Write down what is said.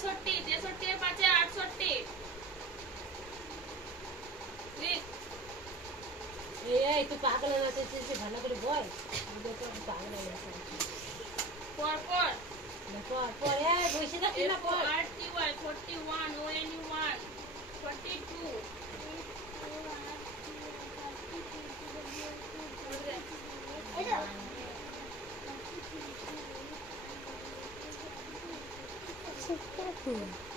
63 63 এর 5 68 এই তুই পাগল হয়ে যাচ্ছিস ভালো করে বল আমাদের তো পাগল হয়ে যাচ্ছে পর পর পর এই বসে যাচ্ছিস না পর RTY 41 ONE1 42 Super cool.